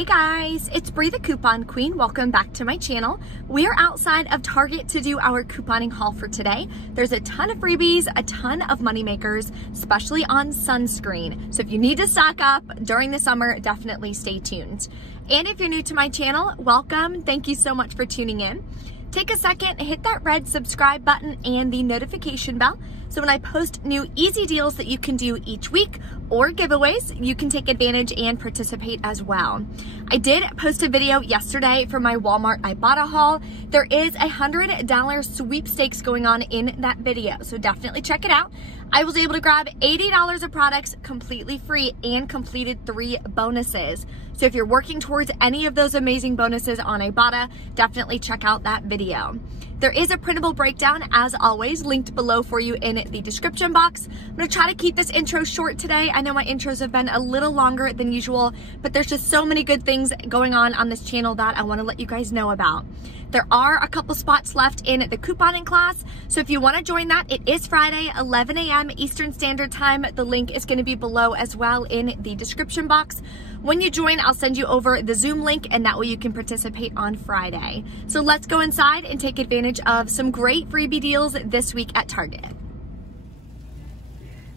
Hey guys, it's Bree the Coupon Queen. Welcome back to my channel. We are outside of Target to do our couponing haul for today. There's a ton of freebies, a ton of money makers, especially on sunscreen. So if you need to stock up during the summer, definitely stay tuned. And if you're new to my channel, welcome. Thank you so much for tuning in. Take a second, hit that red subscribe button and the notification bell. So when I post new easy deals that you can do each week or giveaways, you can take advantage and participate as well. I did post a video yesterday for my Walmart Ibotta haul. There is a $100 sweepstakes going on in that video, so definitely check it out. I was able to grab $80 of products completely free and completed 3 bonuses. So if you're working towards any of those amazing bonuses on Ibotta, definitely check out that video. There is a printable breakdown, as always, linked below for you in the description box. I'm gonna try to keep this intro short today. I know my intros have been a little longer than usual, but there's just so many good things going on this channel that I wanna let you guys know about. There are a couple spots left in the couponing class, so if you wanna join that, it is Friday, 11 a.m. Eastern Standard Time. The link is gonna be below as well in the description box. When you join, I'll send you over the Zoom link, and that way you can participate on Friday. So let's go inside and take advantage of some great freebie deals this week at Target.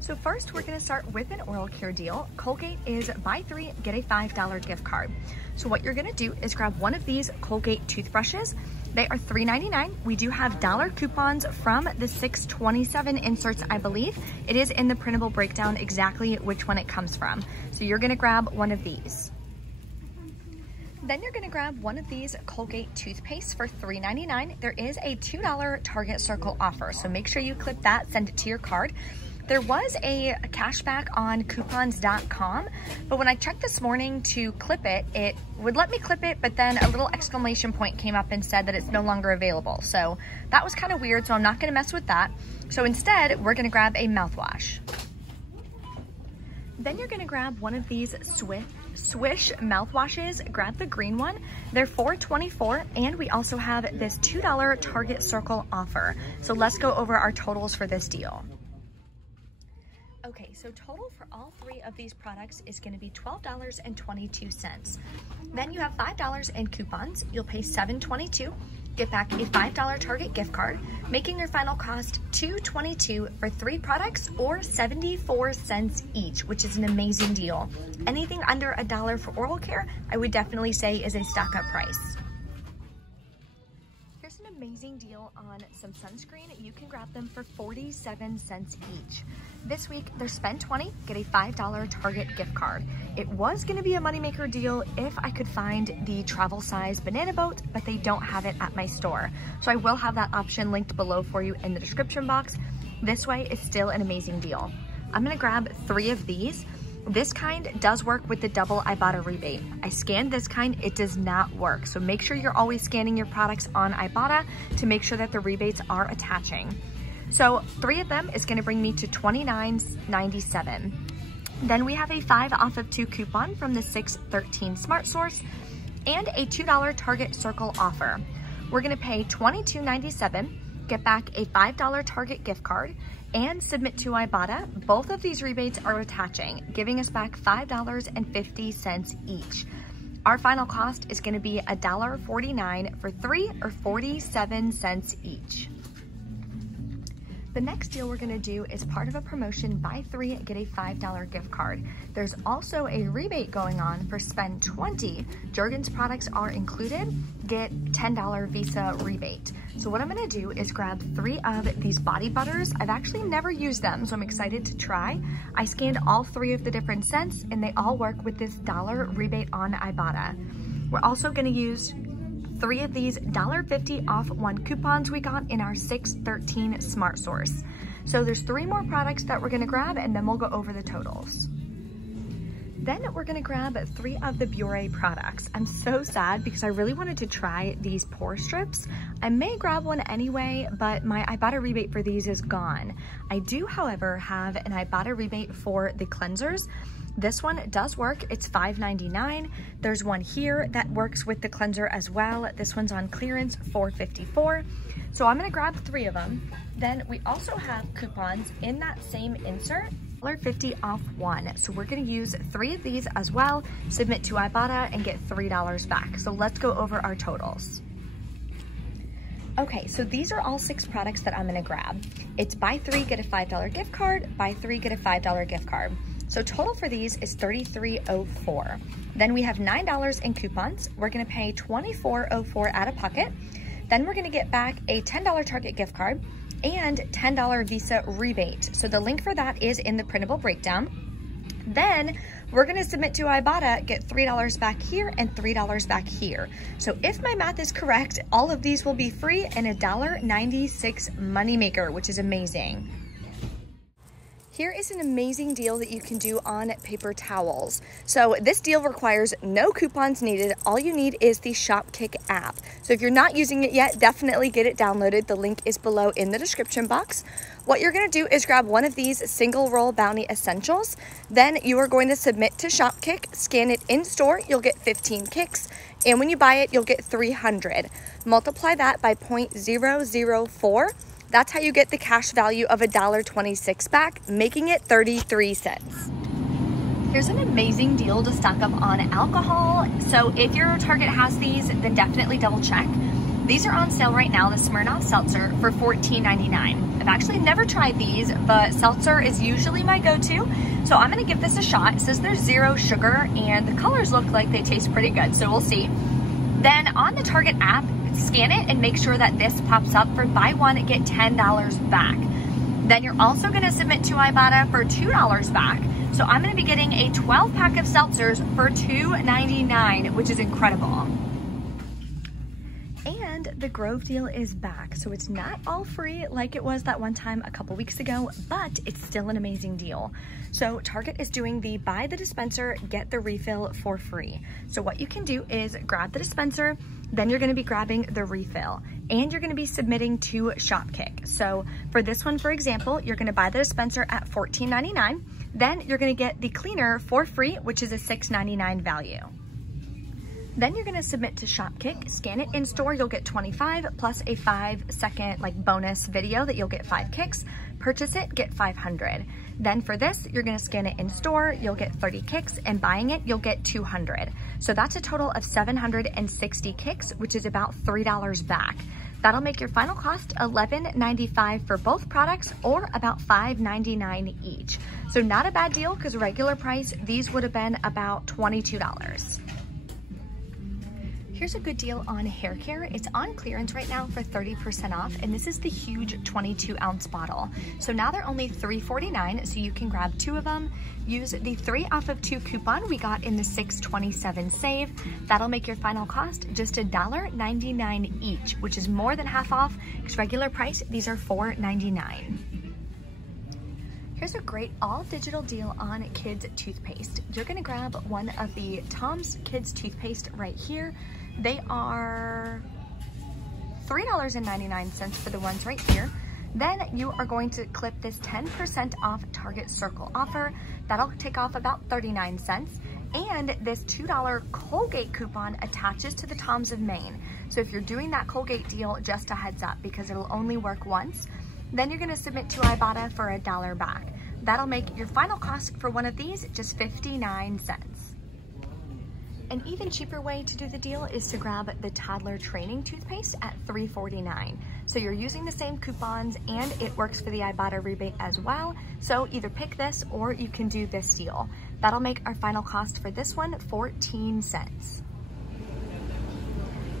So first, we're gonna start with an oral care deal. Colgate is buy 3, get a $5 gift card. So what you're gonna do is grab one of these Colgate toothbrushes. They are $3.99. We do have dollar coupons from the 627 inserts, I believe. It is in the printable breakdown exactly which one it comes from. So you're gonna grab one of these. Then you're gonna grab one of these Colgate toothpaste for $3.99. There is a $2 Target Circle offer, so make sure you clip that, send it to your card. There was a cashback on coupons.com, but when I checked this morning to clip it, it would let me clip it, but then a little exclamation point came up and said that it's no longer available. So that was kind of weird, so I'm not gonna mess with that. So instead, we're gonna grab a mouthwash. Then you're gonna grab one of these Swish mouthwashes. Grab the green one. They're $4.24, and we also have this $2 Target Circle offer. So let's go over our totals for this deal. Okay, so total for all 3 of these products is going to be $12.22. Then you have $5 in coupons. You'll pay $7.22, get back a $5 Target gift card, making your final cost $2.22 for 3 products or 74 cents each, which is an amazing deal. Anything under $1 for oral care, I would definitely say is a stock up price. Amazing deal on some sunscreen. You can grab them for 47 cents each. This week, they're spend 20, get a $5 Target gift card. It was gonna be a moneymaker deal if I could find the travel size banana boat, but they don't have it at my store. So I will have that option linked below for you in the description box. This way, it's still an amazing deal. I'm gonna grab 3 of these. This kind does work with the double Ibotta rebate. I scanned this kind, it does not work. So make sure you're always scanning your products on Ibotta to make sure that the rebates are attaching. So 3 of them is gonna bring me to $29.97. Then we have a 5 off of 2 coupon from the 613 Smart Source and a $2 Target Circle offer. We're gonna pay $22.97, get back a $5 Target gift card, and submit to Ibotta. Both of these rebates are attaching, giving us back $5.50 each. Our final cost is gonna be $1.49 for 3 or 47 cents each. The next deal we're gonna do is part of a promotion, buy 3, get a $5 gift card. There's also a rebate going on for spend 20. Jergens products are included, get $10 Visa rebate. So what I'm gonna do is grab 3 of these body butters. I've actually never used them, so I'm excited to try. I scanned all 3 of the different scents, and they all work with this $1 rebate on Ibotta. We're also gonna use 3 of these $1.50 off 1 coupons we got in our 613 Smart Source. So there's 3 more products that we're gonna grab, and then we'll go over the totals. Then we're gonna grab 3 of the Pore products. I'm so sad because I really wanted to try these Pore Strips. I may grab one anyway, but my Ibotta rebate for these is gone. I do, however, have an Ibotta rebate for the cleansers. This one does work, it's $5.99. There's one here that works with the cleanser as well. This one's on clearance, $4.54. So I'm gonna grab 3 of them. Then we also have coupons in that same insert $1.50 off one. So we're gonna use 3 of these as well, submit to Ibotta and get $3 back. So let's go over our totals. Okay, so these are all 6 products that I'm gonna grab. It's buy 3, get a $5 gift card, buy 3, get a $5 gift card. So total for these is $33.04. Then we have $9 in coupons. We're gonna pay $24.04 out of pocket. Then we're gonna get back a $10 Target gift card and $10 Visa rebate. So the link for that is in the printable breakdown. Then we're gonna submit to Ibotta, get $3 back here and $3 back here. So if my math is correct, all of these will be free and a $1.96 moneymaker, which is amazing. Here is an amazing deal that you can do on paper towels. So this deal requires no coupons needed. All you need is the Shopkick app. So if you're not using it yet, definitely get it downloaded. The link is below in the description box. What you're gonna do is grab one of these single roll Bounty Essentials. Then you are going to submit to Shopkick, scan it in store, you'll get 15 kicks. And when you buy it, you'll get 300. Multiply that by 0.004. That's how you get the cash value of $1.26 back, making it 33 cents. Here's an amazing deal to stock up on alcohol. So if your Target has these, then definitely double check. These are on sale right now, the Smirnoff Seltzer for $14.99. I've actually never tried these, but seltzer is usually my go-to. So I'm gonna give this a shot. It says there's 0 sugar and the colors look like they taste pretty good, so we'll see. Then on the Target app, scan it and make sure that this pops up for buy 1, get $10 back. Then you're also gonna submit to Ibotta for $2 back. So I'm gonna be getting a 12 pack of seltzers for $2.99, which is incredible. And the Grove deal is back. So it's not all free like it was that one time a couple weeks ago, but it's still an amazing deal. So Target is doing the buy the dispenser, get the refill for free. So what you can do is grab the dispenser, then you're gonna be grabbing the refill and you're gonna be submitting to Shopkick. So for this one, for example, you're gonna buy the dispenser at $14.99. Then you're gonna get the cleaner for free, which is a $6.99 value. Then you're gonna submit to Shopkick, scan it in store, you'll get 25 plus a 5-second bonus video that you'll get 5 kicks. Purchase it, get 500. Then for this, you're gonna scan it in store, you'll get 30 kicks, and buying it, you'll get 200. So that's a total of 760 kicks, which is about $3 back. That'll make your final cost $11.95 for both products, or about $5.99 each. So not a bad deal, because regular price, these would have been about $22. Here's a good deal on hair care. It's on clearance right now for 30% off, and this is the huge 22-ounce bottle. So now they're only $3.49, so you can grab 2 of them. Use the 3 off of 2 coupon we got in the $6.27 save. That'll make your final cost just $1.99 each, which is more than half off, because regular price, these are $4.99. Here's a great all digital deal on kids toothpaste. You're gonna grab one of the Tom's Kids toothpaste right here. They are $3.99 for the ones right here. Then you are going to clip this 10% off Target Circle offer. That'll take off about 39 cents. And this $2 Colgate coupon attaches to the Tom's of Maine. So if you're doing that Colgate deal, just a heads up, because it'll only work once. Then you're gonna submit to Ibotta for $1 back. That'll make your final cost for one of these just 59 cents. An even cheaper way to do the deal is to grab the toddler training toothpaste at $3.49. So you're using the same coupons and it works for the Ibotta rebate as well. So either pick this or you can do this deal. That'll make our final cost for this one 14 cents.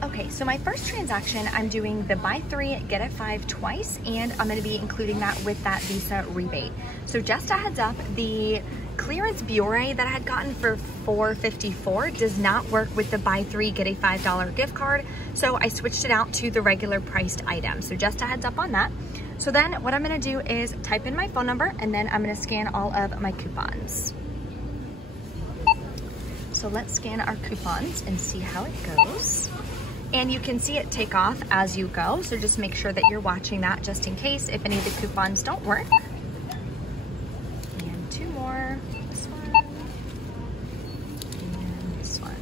Okay, so my first transaction, I'm doing the buy 3, get a 5 twice, and I'm gonna be including that with that Visa rebate. So just a heads up, the clearance Biore that I had gotten for $4.54 does not work with the buy 3, get a $5 gift card. So I switched it out to the regular priced item. So just a heads up on that. So then what I'm gonna do is type in my phone number and then I'm gonna scan all of my coupons. So let's scan our coupons and see how it goes. And you can see it take off as you go, so just make sure that you're watching that just in case if any of the coupons don't work. And 2 more, this one, and this one.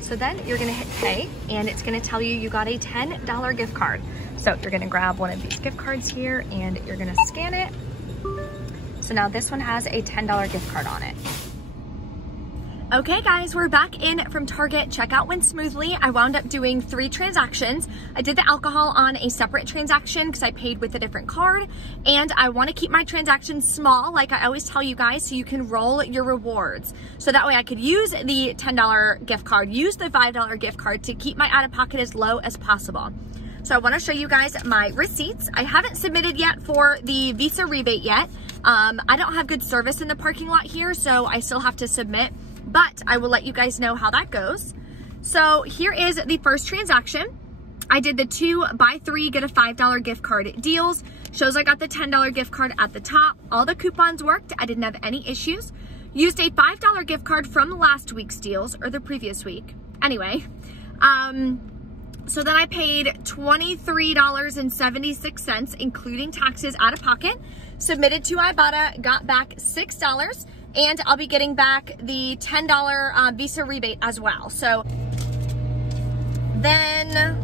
So then you're gonna hit pay, and it's gonna tell you got a $10 gift card. So you're gonna grab one of these gift cards here, and you're gonna scan it, So now this one has a $10 gift card on it. Okay guys, we're back in from Target. Checkout went smoothly. I wound up doing 3 transactions. I did the alcohol on a separate transaction because I paid with a different card, and I want to keep my transactions small like I always tell you guys, so you can roll your rewards. So that way I could use the $10 gift card, use the $5 gift card to keep my out-of-pocket as low as possible. So I want to show you guys my receipts. I haven't submitted yet for the Visa rebate yet. I don't have good service in the parking lot here, so I still have to submit, but I will let you guys know how that goes. So here is the first transaction. I did the 2 buy 3 get a $5 gift card deals. Shows I got the $10 gift card at the top. All the coupons worked. I didn't have any issues. Used a $5 gift card from last week's deals, or the previous week. Anyway, so then I paid $23.76, including taxes out of pocket. Submitted to Ibotta, got back $6, and I'll be getting back the $10 Visa rebate as well. So then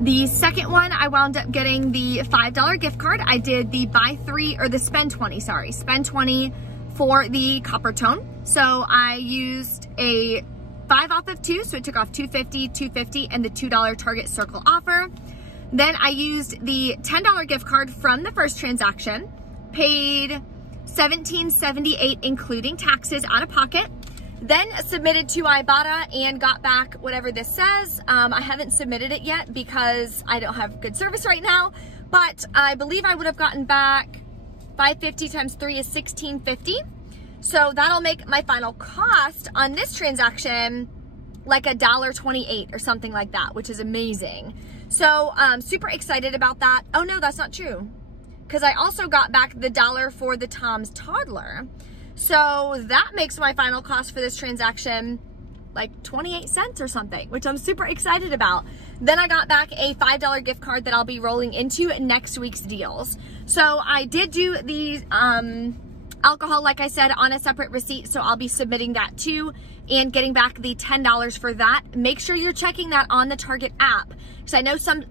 the second one, I wound up getting the $5 gift card. I did the buy 3, or the spend 20, sorry, spend 20 for the copper tone. So I used a 5 off of 2, so it took off $2.50, $2.50, and the $2 Target Circle offer. Then I used the $10 gift card from the first transaction, paid $17.78 including taxes out of pocket, then submitted to Ibotta and got back whatever this says. I haven't submitted it yet because I don't have good service right now, but I believe I would have gotten back $5.50 times 3 is $16.50. So that'll make my final cost on this transaction like $1.28 or something like that, which is amazing. So super excited about that. Oh no, that's not true, because I also got back the $1 for the Tom's toddler. So that makes my final cost for this transaction like 28 cents or something, which I'm super excited about. Then I got back a $5 gift card that I'll be rolling into next week's deals. So I did do the alcohol, like I said, on a separate receipt, so I'll be submitting that too and getting back the $10 for that. Make sure you're checking that on the Target app, because I know some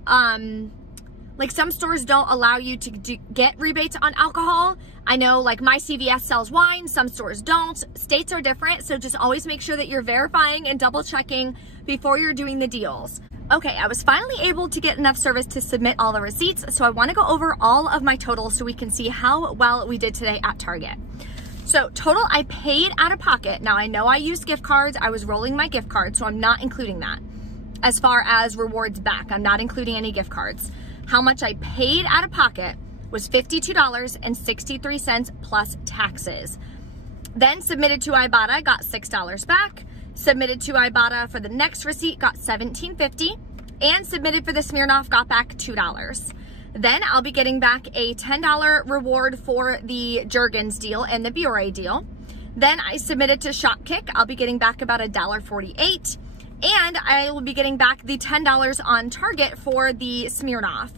stores don't allow you to get rebates on alcohol. I know like my CVS sells wine, some stores don't. States are different, so just always make sure that you're verifying and double checking before you're doing the deals. Okay, I was finally able to get enough service to submit all the receipts, so I want to go over all of my totals so we can see how well we did today at Target. So total I paid out of pocket. Now I know I used gift cards. I was rolling my gift card, so I'm not including that. As far as rewards back, I'm not including any gift cards. How much I paid out of pocket was $52.63 plus taxes. Then submitted to Ibotta, got $6 back. Submitted to Ibotta for the next receipt, got $17.50, and submitted for the Smirnoff, got back $2. Then I'll be getting back a $10 reward for the Jergens deal and the Pore deal. Then I submitted to Shopkick. I'll be getting back about $1.48, and I will be getting back the $10 on Target for the Smirnoff.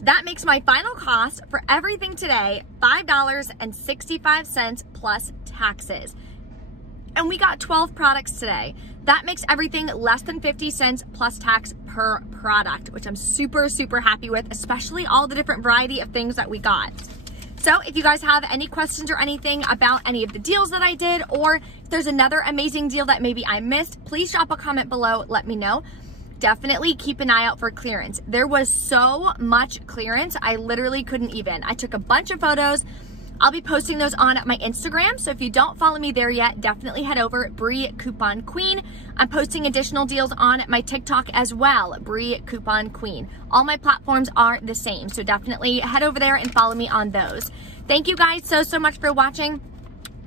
That makes my final cost for everything today $5.65 plus taxes. And we got 12 products today. That makes everything less than 50 cents plus tax per product, which I'm super, super happy with, especially all the different variety of things that we got. So if you guys have any questions or anything about any of the deals that I did, or if there's another amazing deal that maybe I missed, please drop a comment below, let me know. Definitely keep an eye out for clearance. There was so much clearance, I literally couldn't even. I took a bunch of photos. I'll be posting those on my Instagram, so if you don't follow me there yet, definitely head over, Bree Coupon Queen. I'm posting additional deals on my TikTok as well, Bree Coupon Queen. All my platforms are the same, so definitely head over there and follow me on those. Thank you guys so much for watching.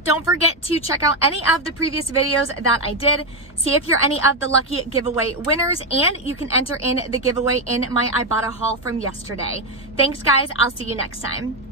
Don't forget to check out any of the previous videos that I did. See if you're any of the lucky giveaway winners, and you can enter in the giveaway in my Ibotta haul from yesterday. Thanks guys, I'll see you next time.